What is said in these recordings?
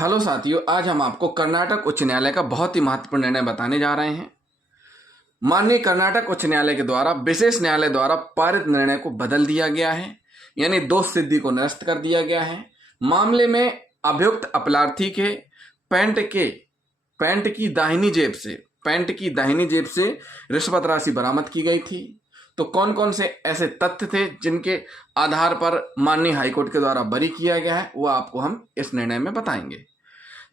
Hello साथियों, आज हम आपको कर्नाटक उच्च न्यायालय का बहुत ही महत्वपूर्ण निर्णय बताने जा रहे हैं। माननीय कर्नाटक उच्च न्यायालय के द्वारा विशेष न्यायालय द्वारा पारित निर्णय को बदल दिया गया है, यानी दोष सिद्धि को निरस्त कर दिया गया है। मामले में अभियुक्त अपराधी के पैंट की दाहिनी जेब से रिश्वत राशि बरामद की गई थी। तो कौन कौन से ऐसे तथ्य थे जिनके आधार पर माननीय हाईकोर्ट के द्वारा बरी किया गया है, वो आपको हम इस निर्णय में बताएंगे।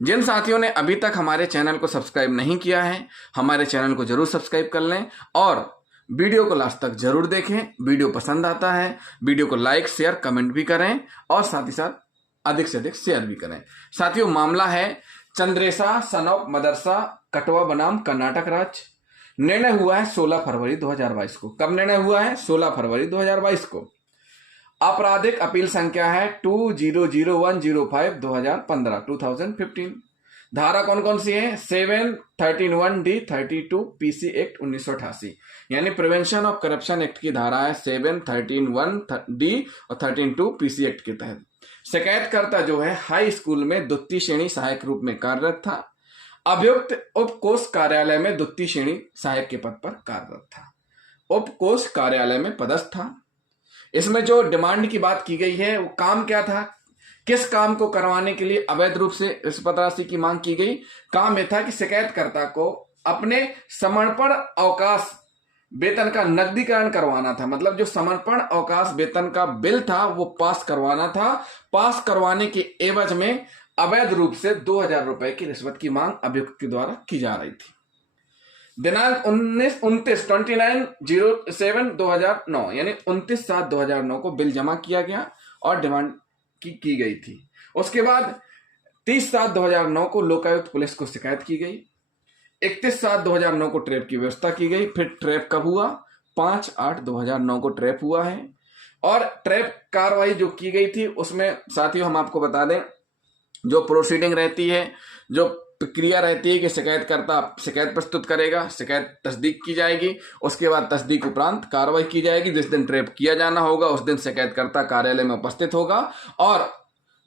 जिन साथियों ने अभी तक हमारे चैनल को सब्सक्राइब नहीं किया है, हमारे चैनल को जरूर सब्सक्राइब कर लें और वीडियो को लास्ट तक जरूर देखें। वीडियो पसंद आता है, वीडियो को लाइक शेयर कमेंट भी करें और साथ ही साथ अधिक से अधिक शेयर भी करें। साथियों, मामला है चंद्रेसा सन ऑफ मदरसा, कटवा बनाम कर्नाटक राज्य। निर्णय हुआ है 16 फरवरी 2022 को। कब निर्णय हुआ है? 16 फरवरी 2022 को। आपराधिक अपील संख्या है 200105/2015। धारा कौन कौन सी है? 7, 13(1)D, 32 पीसी एक्ट 1988, यानी प्रिवेंशन ऑफ करप्शन एक्ट की धारा है 7, 13(1)D और 13(2) पीसी एक्ट के तहत। शिकायतकर्ता जो है हाई स्कूल में द्वितीय श्रेणी सहायक रूप में कार्यरत था। अभियुक्त उपकोष कार्यालय में द्वितीय श्रेणी सहायक के पद पर कार्यरत था। उपकोष कार्यालय में पदस्थ था। इसमें जो डिमांड की बात की गई है वो काम क्या था? किस काम को करवाने के लिए अवैध रूप से रिश्वत राशि की मांग की गई? काम यह था कि शिकायतकर्ता को अपने समर्पण अवकाश वेतन का नकदीकरण करवाना था। मतलब जो समर्पण अवकाश वेतन का बिल था वो पास करवाना था। पास करवाने के एवज में अवैध रूप से 2000 रुपए की रिश्वत की मांग अभियुक्त के द्वारा की जा रही थी। दिनांक 29/07/2009 यानी 29/7/2009 को बिल जमा किया गया और डिमांड की गई थी। उसके बाद 30/7/2009 को लोकायुक्त पुलिस को शिकायत की गई। 31/7/2009 को ट्रैप की व्यवस्था की गई। फिर ट्रैप कब हुआ? 5/8/2009 को ट्रैप हुआ है। और ट्रैप कार्रवाई जो की गई थी उसमें साथियों हम आपको बता दें, जो प्रोसीडिंग रहती है, जो प्रक्रिया रहती है कि शिकायतकर्ता शिकायत प्रस्तुत करेगा, शिकायत तस्दीक की जाएगी, उसके बाद तस्दीक उपरांत कार्रवाई की जाएगी। जिस दिन ट्रैप किया जाना होगा उस दिन शिकायतकर्ता कार्यालय में उपस्थित होगा और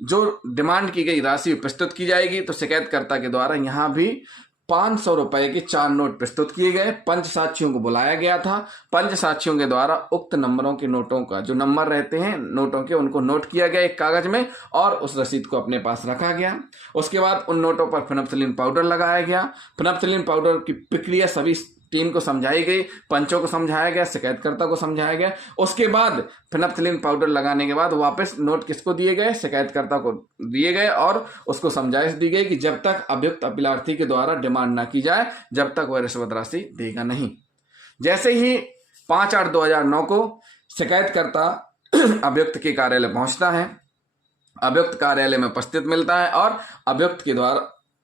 जो डिमांड की गई राशि प्रस्तुत की जाएगी। तो शिकायतकर्ता के द्वारा यहाँ भी 500 रुपए के 4 नोट प्रस्तुत किए गए। पंच साक्षियों को बुलाया गया था। पंच साक्षियों के द्वारा उक्त नंबरों के नोटों का जो नंबर रहते हैं नोटों के, उनको नोट किया गया एक कागज में और उस रसीद को अपने पास रखा गया। उसके बाद उन नोटों पर फेनोप्सिलिन पाउडर लगाया गया। फेनोप्सिलिन पाउडर की प्रक्रिया सभी टीम को समझाई गई, पंचों को समझाया गया, शिकायतकर्ता को समझाया गया। उसके बाद फेनोप्सिलिन पाउडर लगाने के बाद वापस नोट किसको दिए गए? शिकायतकर्ता को दिए गए और उसको समझाइश दी गई कि जब तक अभियुक्त अपीलार्थी के द्वारा डिमांड ना की जाए जब तक वह रिश्वत राशि देगा नहीं। जैसे ही 5/8/2009 को शिकायतकर्ता अभियुक्त के कार्यालय पहुंचता है, अभियुक्त कार्यालय में उपस्थित मिलता है और अभियुक्त के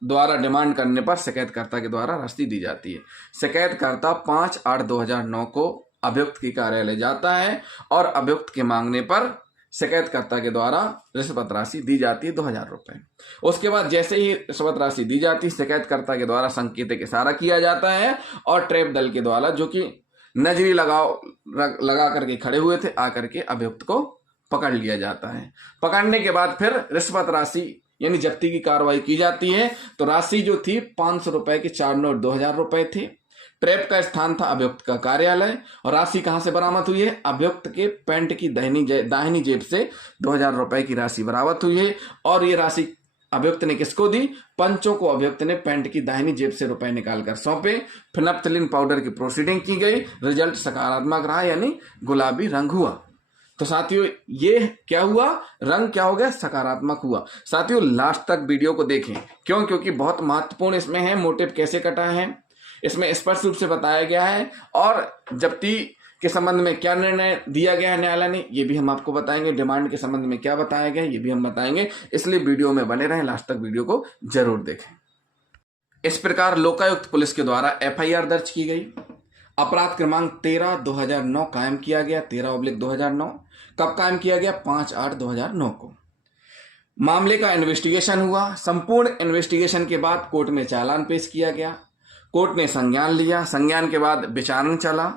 द्वारा डिमांड करने पर शिकायतकर्ता के द्वारा राशि दी जाती है। शिकायतकर्ता 5/8/2009 को अभियुक्त के कार्यालय जाता है और अभियुक्त के मांगने पर शिकायतकर्ता के द्वारा रिश्वत राशि दी जाती है 2000 रुपए। उसके बाद जैसे ही रिश्वत राशि दी जाती है शिकायतकर्ता के द्वारा संकेतक इशारा किया जाता है और ट्रैप दल के द्वारा, जो कि नजरी लगा करके खड़े हुए थे, आकर के अभियुक्त को पकड़ लिया जाता है। पकड़ने के बाद फिर रिश्वत राशि यानी जब्ती की कार्रवाई की जाती है। तो राशि जो थी 500 रुपए के 4 नोट 2000 रुपए थे। ट्रैप का स्थान था अभियुक्त का कार्यालय और राशि कहां से बरामद हुई है? अभियुक्त के पैंट की दाहिनी जेब से 2000 रुपए की राशि बरामद हुई है। और ये राशि अभियुक्त ने किसको दी? पंचों को अभियुक्त ने पैंट की दाहिनी जेब से रुपए निकालकर सौंपे। फेनोप्सिलिन पाउडर की प्रोसीडिंग की गई। रिजल्ट सकारात्मक रहा, यानी गुलाबी रंग हुआ। तो साथियों ये क्या हुआ? रंग क्या हो गया? सकारात्मक हुआ। साथियों लास्ट तक वीडियो को देखें। क्यों? क्योंकि बहुत महत्वपूर्ण इसमें है। मोटिव कैसे कटा है इसमें स्पष्ट रूप से बताया गया है और जब्ती के संबंध में क्या निर्णय दिया गया है न्यायालय ने, ये भी हम आपको बताएंगे। डिमांड के संबंध में क्या बताया गया ये भी हम बताएंगे, इसलिए वीडियो में बने रहें, लास्ट तक वीडियो को जरूर देखें। इस प्रकार लोकायुक्त पुलिस के द्वारा FIR दर्ज की गई। अपराध क्रमांक 13/2009 कायम किया गया। 13/2009 कब कायम किया गया? 5/8/2009 को। मामले का इन्वेस्टिगेशन हुआ। संपूर्ण इन्वेस्टिगेशन के बाद कोर्ट में चालान पेश किया गया। कोर्ट ने संज्ञान लिया। संज्ञान के बाद विचारण चला,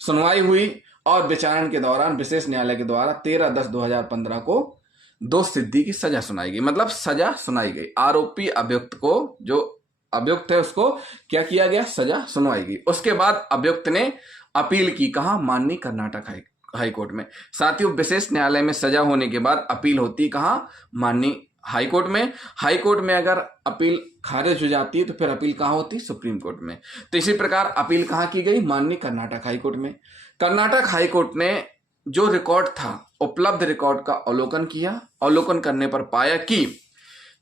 सुनवाई हुई और विचारण के दौरान विशेष न्यायालय के द्वारा 13/10/2015 को दोष सिद्धि की सजा सुनाई गई, मतलब सजा सुनाई गई। आरोपी अभियुक्त को, जो अभियुक्त है उसको क्या किया गया, सजा सुनवाई गई। उसके बाद अभियुक्त ने अपील की, कहा, माननीय कर्नाटक हाई कोर्ट में। साथियों, विशेष न्यायालय में सजा होने के बाद अपील होती कहाँ, माननीय हाई कोर्ट में। हाई कोर्ट में अगर अपील खारिज हो जाती है तो फिर अपील कहाँ होती, सुप्रीम कोर्ट में। तो इसी प्रकार अपील कहाँ की गई, माननीय कर्नाटक हाई कोर्ट में। कर्नाटक हाई कोर्ट ने जो रिकॉर्ड था, उपलब्ध रिकॉर्ड का अवलोकन किया। अवलोकन करने पर पाया कि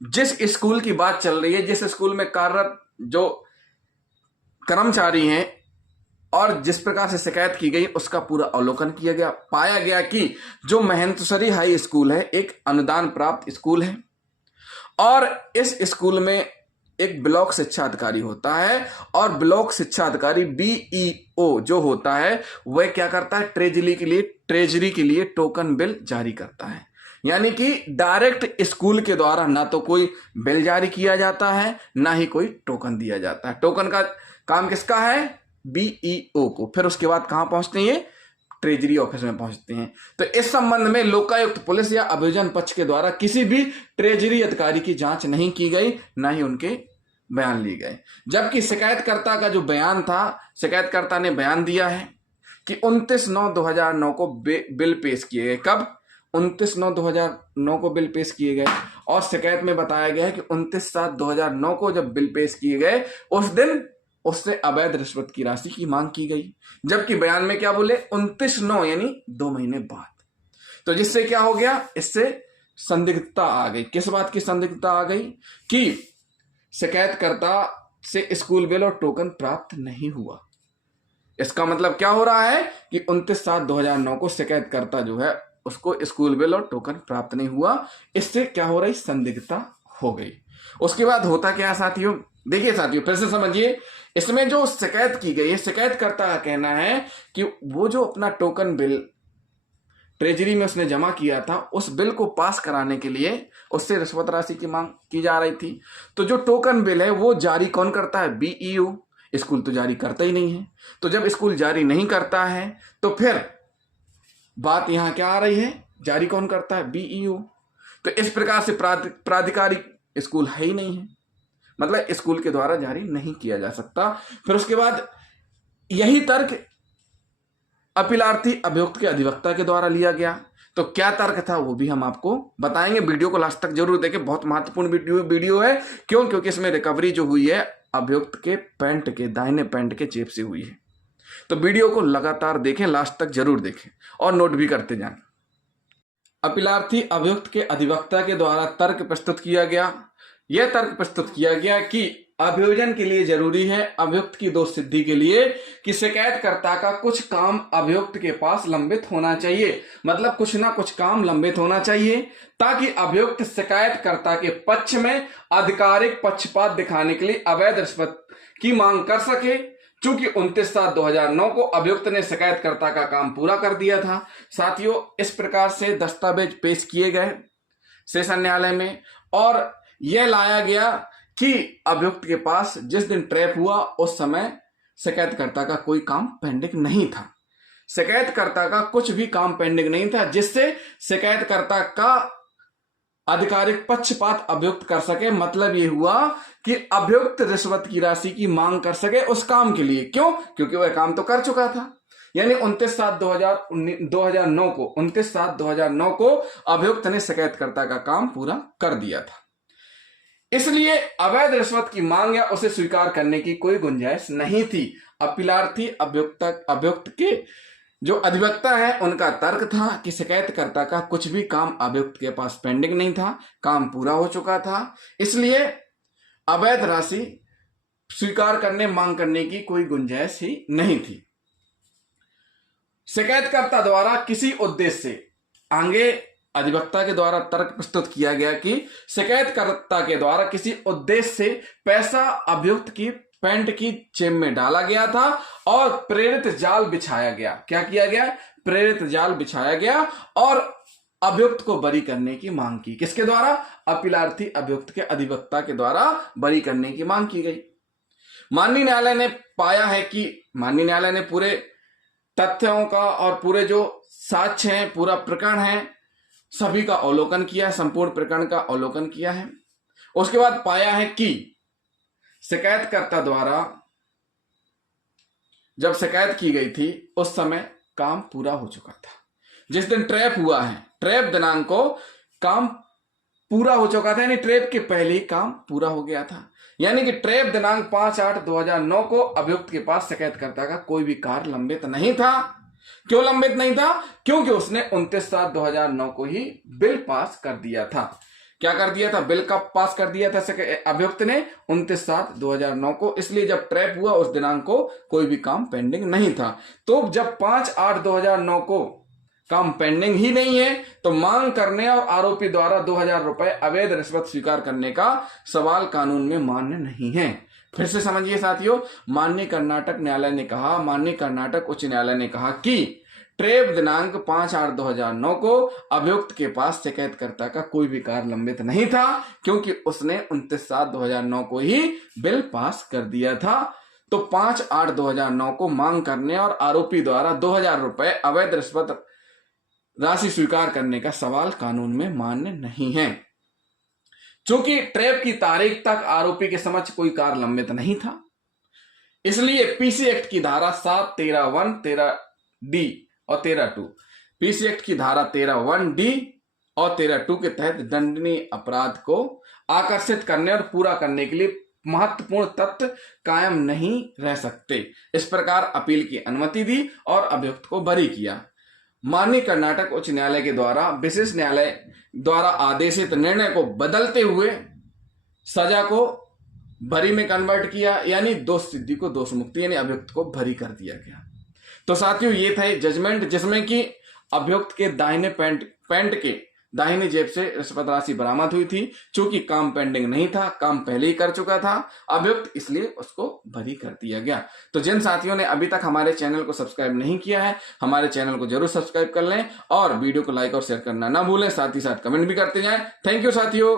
जिस स्कूल की बात चल रही है, जिस स्कूल में कार्यरत जो कर्मचारी हैं और जिस प्रकार से शिकायत की गई, उसका पूरा अवलोकन किया गया। पाया गया कि जो महेंद्रसरी हाई स्कूल है एक अनुदान प्राप्त स्कूल है और इस स्कूल में एक ब्लॉक शिक्षा अधिकारी होता है और ब्लॉक शिक्षा अधिकारी बीईओ जो होता है वह क्या करता है, ट्रेजरी के लिए टोकन बिल जारी करता है। यानी कि डायरेक्ट स्कूल के द्वारा ना तो कोई बिल जारी किया जाता है ना ही कोई टोकन दिया जाता है। टोकन का काम किसका है, बीईओ को। फिर उसके बाद कहां पहुंचते हैं, ये ट्रेजरी ऑफिस में पहुंचते हैं। तो इस संबंध में लोकायुक्त पुलिस या अभियोजन पक्ष के द्वारा किसी भी ट्रेजरी अधिकारी की जांच नहीं की गई, ना ही उनके बयान लिए गए। जबकि शिकायतकर्ता का जो बयान था, शिकायतकर्ता ने बयान दिया है कि 29/9/2009 को बिल पेश किए गए। कब, 29/9/2009 को बिल पेश किए गए। और शिकायत में बताया गया है कि 29/7/2009 को जब बिल पेश किए गए उस दिन उससे अवैध रिश्वत की राशि की मांग की गई। जबकि बयान में क्या बोले, 29/9 यानी 2 महीने बाद। तो जिससे क्या हो गया, इससे संदिग्धता आ गई। किस बात की संदिग्धता आ गई कि शिकायतकर्ता से स्कूल बिल और टोकन प्राप्त नहीं हुआ। इसका मतलब क्या हो रहा है कि 29/7/2009 को शिकायतकर्ता जो है उसको स्कूल बिल और टोकन प्राप्त नहीं हुआ। इससे क्या हो रही, संदिग्धता हो गई। उसके बाद होता क्या है साथियों, देखिए साथियों फिर से समझिए। इसमें जो शिकायत की गई है, शिकायतकर्ता का कहना है कि वो जो अपना टोकन बिल ट्रेजरी में उसने जमा किया था, उस बिल को पास कराने के लिए उससे रिश्वत राशि की मांग की जा रही थी। तो जो टोकन बिल है वो जारी कौन करता है, बीईओ। स्कूल तो जारी करता ही नहीं है। तो जब स्कूल जारी नहीं करता है तो फिर बात यहां क्या आ रही है, जारी कौन करता है, बीईओ। तो इस प्रकार से प्राधिकारिक स्कूल है ही नहीं है, मतलब स्कूल के द्वारा जारी नहीं किया जा सकता। फिर उसके बाद यही तर्क अपीलार्थी अभियुक्त के अधिवक्ता के द्वारा लिया गया। तो क्या तर्क था वो भी हम आपको बताएंगे। वीडियो को लास्ट तक जरूर देखें, बहुत महत्वपूर्ण वीडियो है। क्यों, क्योंकि इसमें रिकवरी जो हुई है अभियुक्त के पैंट के, दाहिने पैंट के जेब से हुई है। तो वीडियो को लगातार देखें, लास्ट तक जरूर देखें और नोट भी करते जाएं। अपीलार्थी अभियुक्त के अधिवक्ता के द्वारा तर्क प्रस्तुत किया गया। यह तर्क प्रस्तुत किया गया कि अभियोजन के लिए जरूरी है, अभियुक्त की दोष सिद्धि के लिए, कि शिकायतकर्ता का कुछ काम अभियुक्त के पास लंबित होना चाहिए। मतलब कुछ ना कुछ काम लंबित होना चाहिए ताकि अभियुक्त शिकायतकर्ता के पक्ष में आधिकारिक पक्षपात दिखाने के लिए अवैध रिश्वत की मांग कर सके। चूंकि 29/7/2009 को अभियुक्त ने शिकायतकर्ता का काम पूरा कर दिया था। साथियों, इस प्रकार से दस्तावेज पेश किए गए सेशन न्यायालय में और यह लाया गया कि अभियुक्त के पास जिस दिन ट्रैप हुआ उस समय शिकायतकर्ता का कोई काम पेंडिंग नहीं था। शिकायतकर्ता का कुछ भी काम पेंडिंग नहीं था जिससे शिकायतकर्ता का आधिकारिक पक्षपात अभियुक्त कर सके। मतलब यह हुआ कि अभियुक्त रिश्वत की राशि की मांग कर सके उस काम के लिए। क्यों, क्योंकि वह काम तो कर चुका था। यानी 29/7/2009 को अभियुक्त ने शिकायतकर्ता का काम पूरा कर दिया था। इसलिए अवैध रिश्वत की मांग या उसे स्वीकार करने की कोई गुंजाइश नहीं थी। अपीलार्थी अभियुक्त के जो अधिवक्ता है उनका तर्क था कि शिकायतकर्ता का कुछ भी काम अभियुक्त के पास पेंडिंग नहीं था, काम पूरा हो चुका था। इसलिए अवैध राशि स्वीकार करने, मांग करने की कोई गुंजाइश ही नहीं थी। शिकायतकर्ता द्वारा किसी उद्देश्य से, आगे अधिवक्ता के द्वारा तर्क प्रस्तुत किया गया कि शिकायतकर्ता के द्वारा किसी उद्देश्य से पैसा अभियुक्त की पैंट की जेब में डाला गया था और प्रेरित जाल बिछाया गया। क्या किया गया, प्रेरित जाल बिछाया गया और अभियुक्त को बरी करने की मांग की। किसके द्वारा, अपीलार्थी अभियुक्त के अधिवक्ता के द्वारा बरी करने की मांग की गई। माननीय न्यायालय ने पाया है कि माननीय न्यायालय ने पूरे तथ्यों का और पूरे जो साक्ष्य हैं, पूरा प्रकरण है सभी का अवलोकन किया, संपूर्ण प्रकरण का अवलोकन किया है। उसके बाद पाया है कि शिकायतकर्ता द्वारा जब शिकायत की गई थी उस समय काम पूरा हो चुका था। जिस दिन ट्रैप हुआ है, ट्रैप दिनांक को काम पूरा हो चुका था, यानी ट्रैप के पहले ही काम पूरा हो गया था। यानी कि ट्रैप दिनांक 5/8/2009 को अभियुक्त के पास शिकायतकर्ता का कोई भी कार्य लंबित नहीं था। क्यों लंबित नहीं था? क्योंकि उसने 29/7/2009 को ही बिल पास कर दिया था। क्या कर दिया था? बिल का पास कर दिया था अभियुक्त ने 29/7/2009 को। इसलिए जब ट्रैप हुआ उस दिनांक को कोई भी काम पेंडिंग नहीं था। तो जब 5/8/2009 को काम पेंडिंग ही नहीं है तो मांग करने और आरोपी द्वारा 2000 रुपए अवैध रिश्वत स्वीकार करने का सवाल कानून में मान्य नहीं है। फिर से समझिए साथियों, माननीय कर्नाटक न्यायालय ने कहा, माननीय कर्नाटक उच्च न्यायालय ने कहा कि ट्रैप दिनांक 5/8/2009 को अभियुक्त के पास शिकायतकर्ता का कोई भी कार्य लंबित नहीं था, क्योंकि उसने 29/7/2009 को ही बिल पास कर दिया था। तो 5/8/2009 को मांग करने और आरोपी द्वारा 2000 रुपए अवैध रिश्वत राशि स्वीकार करने का सवाल कानून में मान्य नहीं है। चूंकि ट्रैप की तारीख तक आरोपी के समक्ष कोई कार्य लंबित नहीं था, इसलिए पीसी एक्ट की धारा 7, 13(1), 13D और 13(2), पीसी एक्ट की धारा 13(1)D और 13(2) के तहत दंडनीय अपराध को आकर्षित करने और पूरा करने के लिए महत्वपूर्ण तथ्य कायम नहीं रह सकते। इस प्रकार अपील की अनुमति दी और अभियुक्त को बरी किया। माननीय कर्नाटक उच्च न्यायालय के द्वारा विशेष न्यायालय द्वारा आदेशित निर्णय को बदलते हुए सजा को बरी में कन्वर्ट किया, यानी दोष सिद्धि को दोष मुक्ति, यानी अभियुक्त को बरी कर दिया गया। तो साथियों, ये था जजमेंट जिसमें कि अभियुक्त के दाहिने पैंट के दाहिनी जेब से रिश्वत राशि बरामद हुई थी। चूंकि काम पेंडिंग नहीं था, काम पहले ही कर चुका था अभियुक्त, इसलिए उसको बरी कर दिया गया। तो जिन साथियों ने अभी तक हमारे चैनल को सब्सक्राइब नहीं किया है, हमारे चैनल को जरूर सब्सक्राइब कर लें और वीडियो को लाइक और शेयर करना ना भूलें। साथ ही साथ कमेंट भी करते जाएं। थैंक यू साथियों।